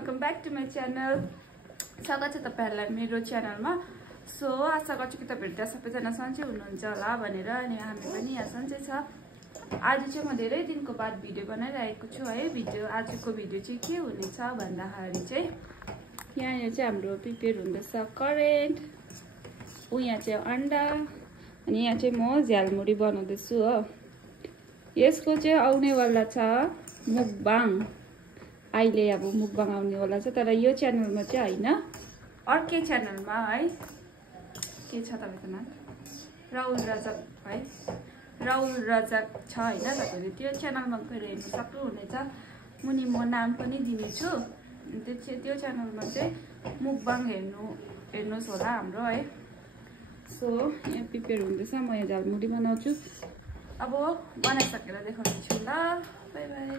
Welcome back to my channel. स्वागत छ तपाईहरुलाई मेरो च्यानलमा। सो आशा गर्छु कि तपाईहरु त्यहाँ सबैजना सन्चै हुनुहुन्छ होला भनेर, अनि हामी पनि यहाँ सन्चै छ। आज चाहिँ म धेरै दिनको बाद भिडियो बनाइरहेको छु है। आजको भिडियो चाहिँ के हुनेछ भन्दाखेरि चाहिँ यहाँ चाहिँ हाम्रो प्रिपेयर हुँदैछ करेन्ट, यहाँ चाहिँ अन्डा, अनि यहाँ चाहिँ म झ्यालमुरी बनाउँदैछु हो। यसको चाहिँ आउनेवाला छ मुकबाङ, अहिले अब मुकबाङ आउनेवाला छ, तर यो च्यानलमा चाहिँ होइन, अर्कै च्यानलमा है। के छ तपाईको नाम? राहुल रजक है, राहुल रजक छ होइन। तपाईले त्यो च्यानलमा गएर हेर्न सक्नुहुनेछ। मुनि म नाम पनि दिनेछु। त्यो च्यानलमा चाहिँ मुकबाङ हेर्नुहोस् होला हाम्रो है। सो यहाँ प्रिपेयर हुँदैछ, म यहाँ झालमुरी बनाउँछु। अब बनाइसकेर देखाउँछु ल। By by.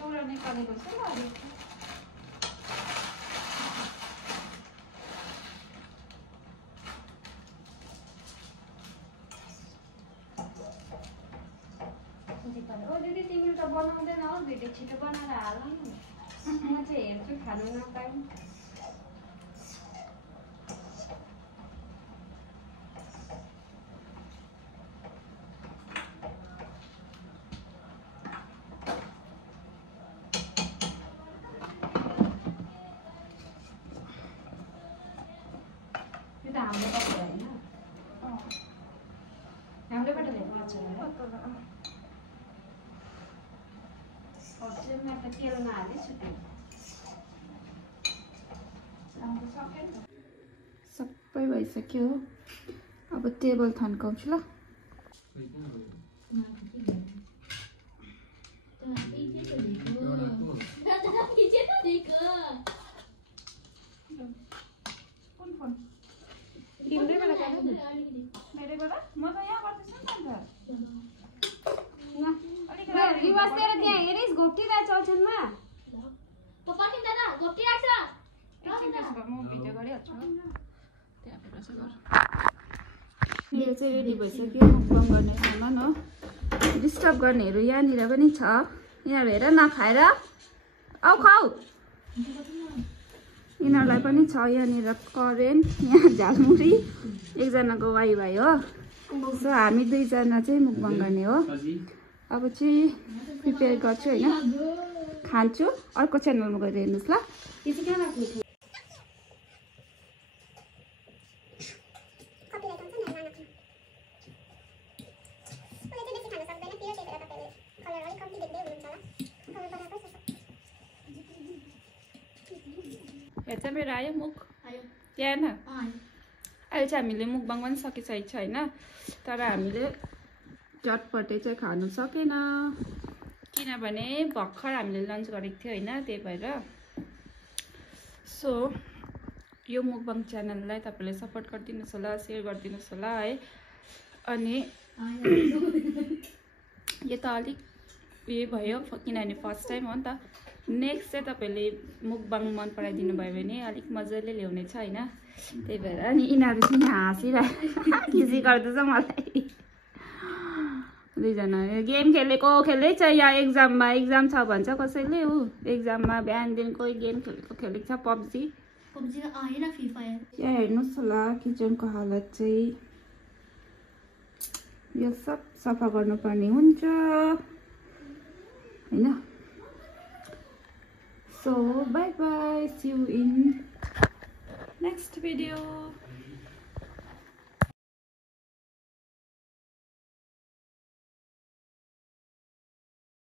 एउटा निकालेको छ दिदी तिमीले त बनाउँदैन हो, भिडियो छिटो बनाएर हाल न। म चाहिँ हेर्छु, खानु नपाएँ। सबै भइसक्यो। अब टेबल थन्काउँछु ल। मेरो चाहिँ रेडी भइसक्यो मुकबाङ गर्ने सामान हो। डिस्टर्ब गर्नेहरू यहाँनिर पनि छ, यिनीहरू हेर नखाएर आउ खाऊ। यिनीहरूलाई पनि छ यहाँनिर करेन्ट, यहाँ झालमुरी, एकजनाको वाइ भाइ हो। सो हामी दुईजना चाहिँ मुकबाङ गर्ने हो। अब चाहिँ प्रिपेयर गर्छु होइन, खान्छु। अर्को च्यानलमा गएर हेर्नुहोस् ल। हेर्छ मेरो आयो मुख यहाँ न। अहिले चाहिँ हामीले मुकबाङ पनि सकिसकेको छ होइन, तर हामीले चटपटे चाहिँ खानु सकेन, किनभने भर्खर हामीले लन्च गरेको थियो होइन, त्यही भएर। सो यो मुकबाङ च्यानललाई तपाईँले सपोर्ट गरिदिनुहोस् होला, सेयर गरिदिनुहोस् होला है। अनि यो त अलिक उयो भयो किनभने फर्स्ट टाइम हो नि त। नेक्स्ट चाहिँ तपाईँले मुकबाङ मन पराइदिनु भयो भने अलिक मजाले ल्याउने छ होइन, त्यही भएर। अनि यिनीहरू चाहिँ हाँसिरहेको खुसी गर्दैछ मलाई। दुईजना गेम खेलेको खेल्दै छ, या एक्जाम छ भन्छ कसैले। ऊ एक्जाममा बिहानदेखि कोही गेम खेलेको छ, पब्जी आएन, फ्री फायर। यहाँ हेर्नुहोस् होला किचनको हालत चाहिँ। यो सब सफा गर्नुपर्ने हुन्छ होइन। So bye bye, see you in next video.